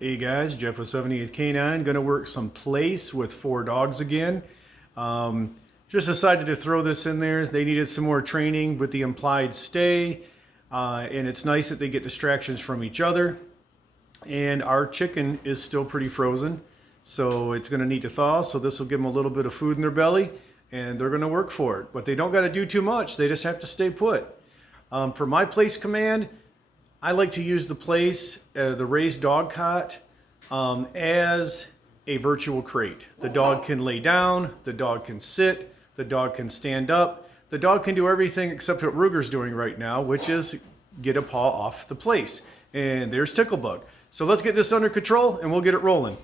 Hey guys, Jeff with 78th Canine. Going to work some place with 4 dogs again. Just decided to throw this in there. They needed some more training with the implied stay. And it's nice that they get distractions from each other. And our chicken is still pretty frozen. So it's going to need to thaw. So this will give them a little bit of food in their belly. And they're going to work for it. But they don't got to do too much. They just have to stay put. For my place command, I like to use the place, the raised dog cot, as a virtual crate. The dog can lay down, the dog can sit, the dog can stand up. The dog can do everything except what Ruger's doing right now, which is get a paw off the place. And there's Ticklebug. So let's get this under control and we'll get it rolling.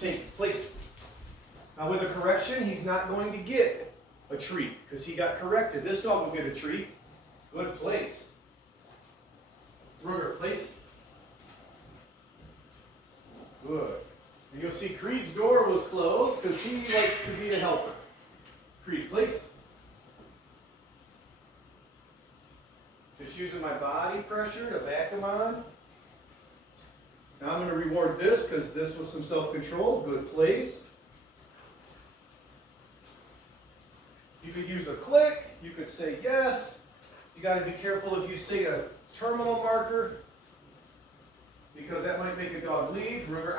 Take place. Now with a correction, he's not going to get a treat because he got corrected. This dog will get a treat. Good place. Ruger, place. Good. And you'll see Creed's door was closed because he likes to be a helper. Creed, place. Just using my body pressure to back him on. Now I'm going to reward this because this was some self-control. Good place. You could use a click. You could say yes. You got to be careful if you say a terminal marker because that might make a dog leave. Ruger,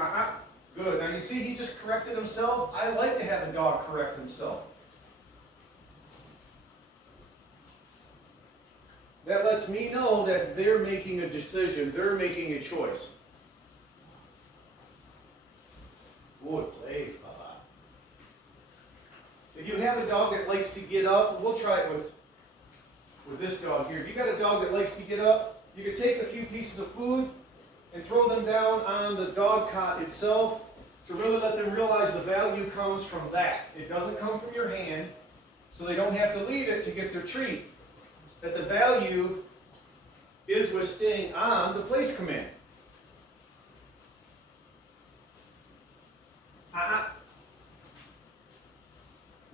Good. Now you see he just corrected himself. I like to have a dog correct himself. That lets me know that they're making a decision. They're making a choice. Good place, Baba. If you have a dog that likes to get up, we'll try it with this dog here. If you got a dog that likes to get up, you can take a few pieces of food and throw them down on the dog cot itself to really let them realize the value comes from that. It doesn't come from your hand, so they don't have to leave it to get their treat. That the value is with staying on the place command.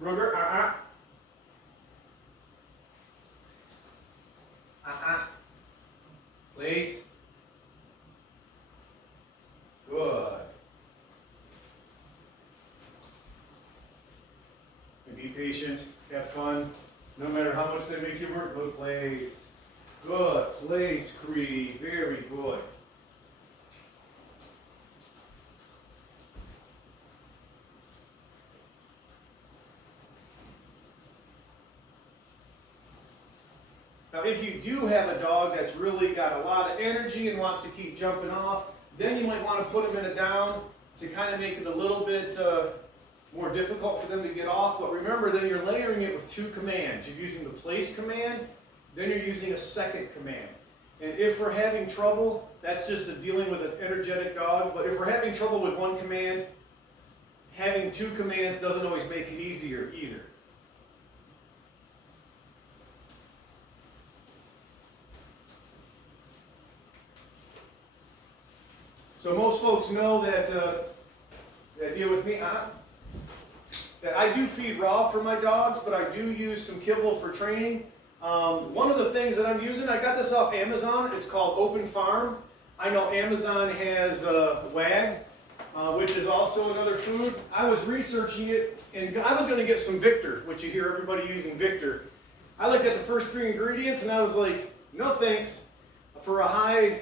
Ruger, Place. Good. And be patient. Have fun. No matter how much they make you work. Good place. Good place, Creed. Very good. Now, if you do have a dog that's really got a lot of energy and wants to keep jumping off, then you might want to put them in a down to kind of make it a little bit more difficult for them to get off. But remember, then you're layering it with 2 commands. You're using the place command, then you're using a second command. And if we're having trouble, that's just dealing with an energetic dog. But if we're having trouble with 1 command, having 2 commands doesn't always make it easier either. So most folks know that, that deal with me, that I do feed raw for my dogs, but I do use some kibble for training. One of the things that I'm using, I got this off Amazon. It's called Open Farm. I know Amazon has WAG, which is also another food. I was researching it, and I was going to get some Victor, which you hear everybody using Victor. I looked at the first 3 ingredients, and I was like, no thanks. For a high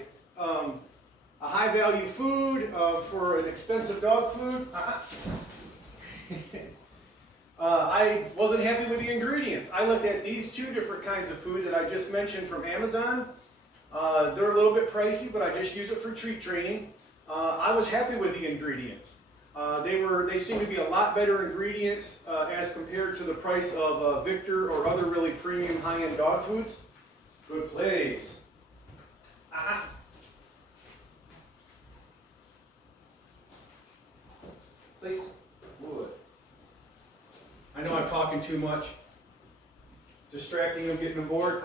value food, for an expensive dog food, I wasn't happy with the ingredients. I looked at these 2 different kinds of food that I just mentioned from Amazon. They're a little bit pricey, but I just use it for treat training. I was happy with the ingredients. They seem to be a lot better ingredients as compared to the price of Victor or other really premium high-end dog foods. Good place. Place. Good. I know I'm talking too much. Distracting him, getting him bored.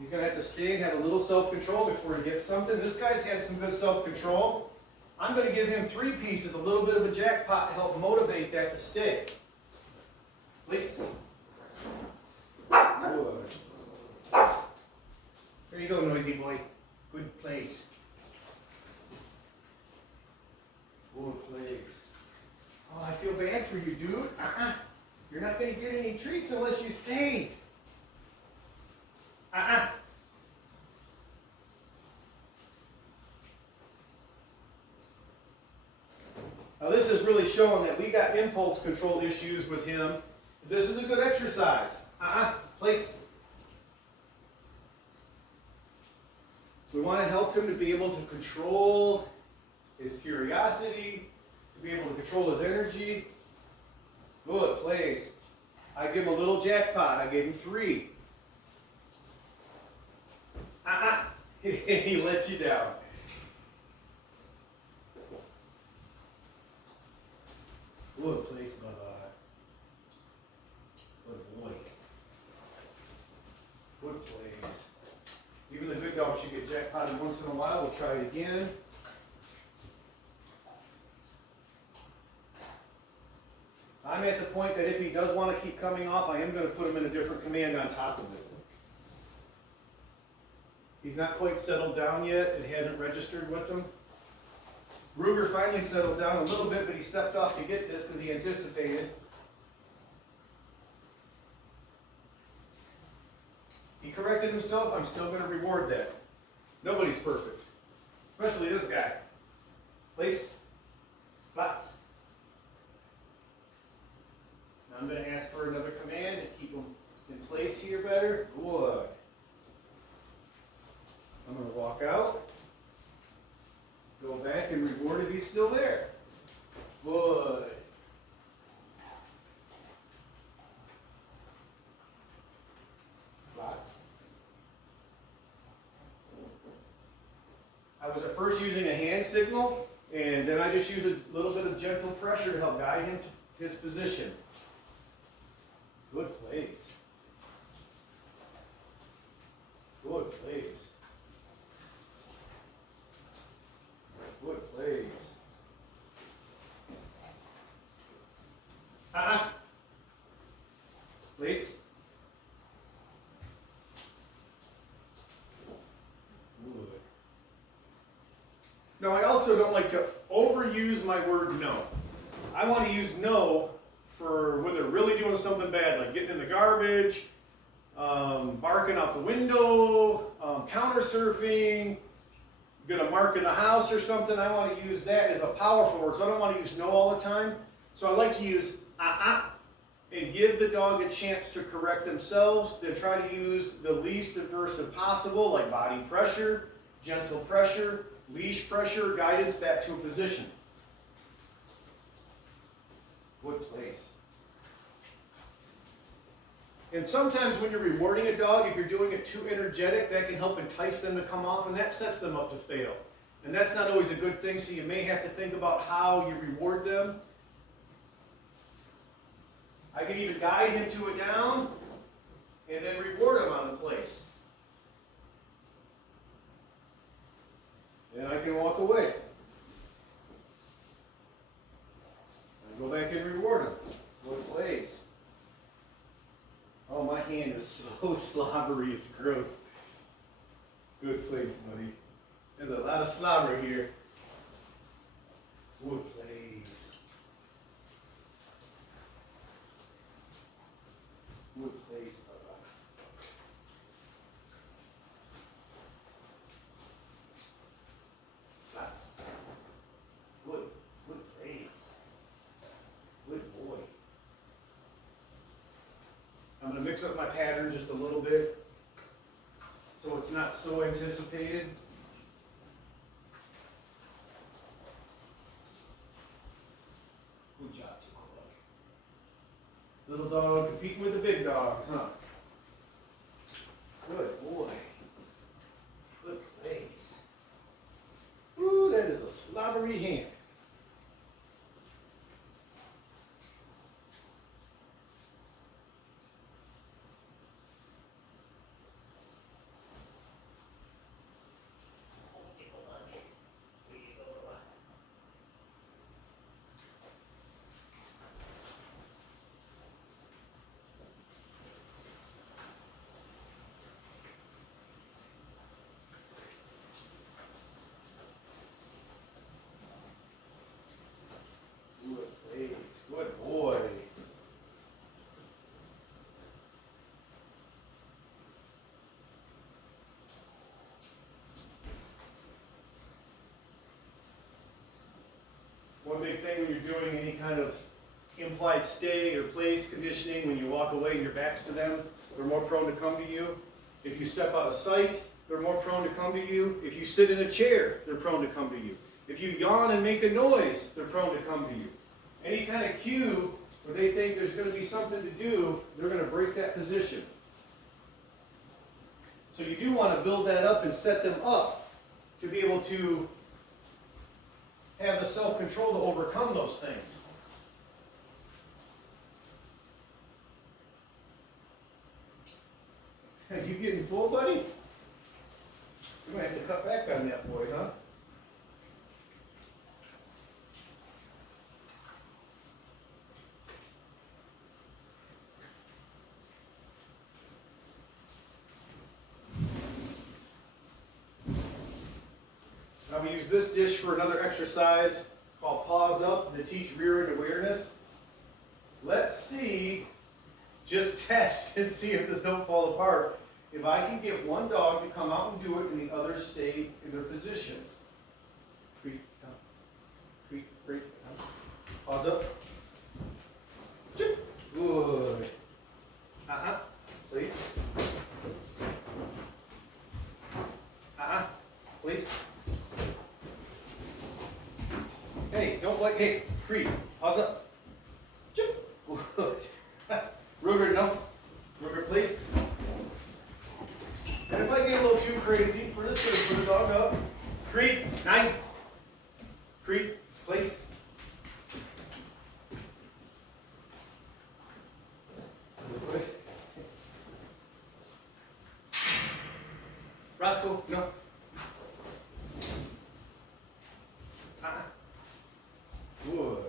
He's going to have to stay and have a little self-control before he gets something. This guy's had some good self-control. I'm going to give him 3 pieces, a little bit of a jackpot to help motivate that to stay. Place. Good. There you go, noisy boy. Good place. Good place. Oh, I feel bad for you, dude. You're not going to get any treats unless you stay. Now this is really showing that we got impulse control issues with him. This is a good exercise. Place. So we want to help him to be able to control his curiosity, to be able to control his energy. Good, place. I give him a little jackpot. I gave him 3. He lets you down. Good place, Bubba. Good boy. Good place. Even the good dog should get jackpotted once in a while. We'll try it again. I'm at the point that if he does want to keep coming off, I am going to put him in a different command on top of it. He's not quite settled down yet. It hasn't registered with him. Ruger finally settled down a little bit, but he stepped off to get this because he anticipated. He corrected himself. I'm still going to reward that. Nobody's perfect, especially this guy. Place. Flats. Now I'm going to ask for another command to keep him in place here better. Good. I'm going to walk out. Go back and reward if he's still there. Good. Lots. I was at first using a hand signal, and then I just use a little bit of gentle pressure to help guide him to his position. Good place. Good place. Good place. Please. Good. Now I also don't like to overuse my word no. I want to use no for when they're really doing something bad, like getting in the garbage, barking out the window, counter surfing, gonna mark in the house or something. I want to use that as a powerful word, so I don't want to use no all the time. So I like to use and give the dog a chance to correct themselves. Then try to use the least aversive possible, like body pressure, gentle pressure, leash pressure, guidance back to a position. Good place. And sometimes when you're rewarding a dog, if you're doing it too energetic, that can help entice them to come off, and that sets them up to fail. And that's not always a good thing, so you may have to think about how you reward them. I can even guide him to a down, and then reward him on the place. And I can walk away. I go back and reward him. Good place. Oh, my hand is so slobbery, it's gross. Good place, buddy. There's a lot of slobber here. Good place. Good place, Bubba. Lots. Good place. Good boy. I'm going to mix up my pattern just a little bit so it's not so anticipated. Good job, little dog competing with the big dogs, huh? Good boy. Good place. Ooh, that is a slobbery hand. thing when you're doing any kind of implied stay or place conditioning. When you walk away and your back's to them, they're more prone to come to you. If you step out of sight, they're more prone to come to you. If you sit in a chair, they're prone to come to you. If you yawn and make a noise, they're prone to come to you. Any kind of cue where they think there's going to be something to do, they're going to break that position. So you do want to build that up and set them up to be able to have the self-control to overcome those things. Are you getting full, buddy? You're going to have to cut back on that boy, huh? Now we use this dish for another exercise called Paws Up to teach rear end awareness. Let's see, just test and see if this don't fall apart. If I can get one dog to come out and do it and the others stay in their position. Creep, down. Creep, break, down. Paws up. Chip. Good. Please. Please. Hey, don't like, hey, creep. Paws up. Chip. Good. Ruger, no. Ruger, please. And if I get a little too crazy, we're just going to put the dog up. Creep, 9. Creep, place. Good. Roscoe, no. Good.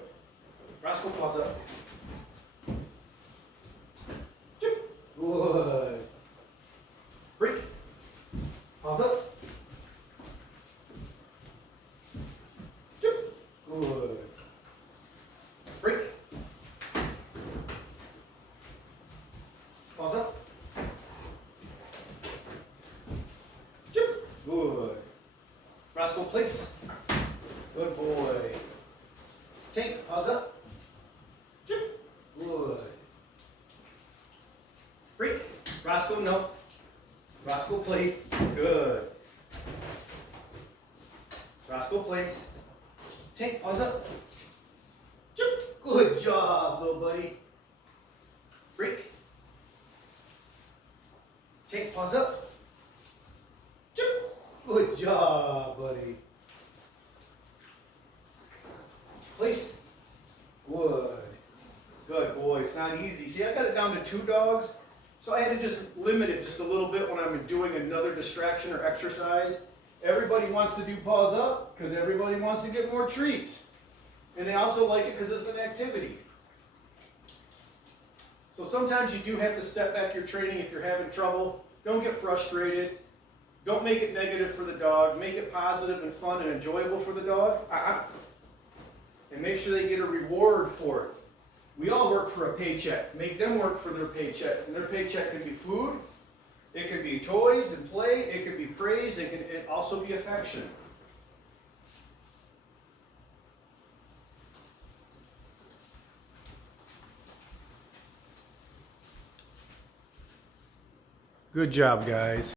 Roscoe, paws up. Good. Break. Paws up. Good. Break. Paws up. Good. Roscoe, place. Good boy. Tank, paws up. Good. Break. Roscoe, no. Roscoe, place. Good. Roscoe, place. Tank, paws up. Good job, little buddy. Break. Tank, paws up. Good job, buddy. Place. Good. Good boy. It's not easy. See, I got it down to 2 dogs, so I had to just limit it just a little bit when I'm doing another distraction or exercise. Everybody wants to do paws up because everybody wants to get more treats. And they also like it because it's an activity. So sometimes you do have to step back your training if you're having trouble. Don't get frustrated. Don't make it negative for the dog. Make it positive and fun and enjoyable for the dog. And make sure they get a reward for it. We all work for a paycheck. Make them work for their paycheck. And their paycheck can be food, it can be toys and play, it can be praise, it can also be affection. Good job, guys.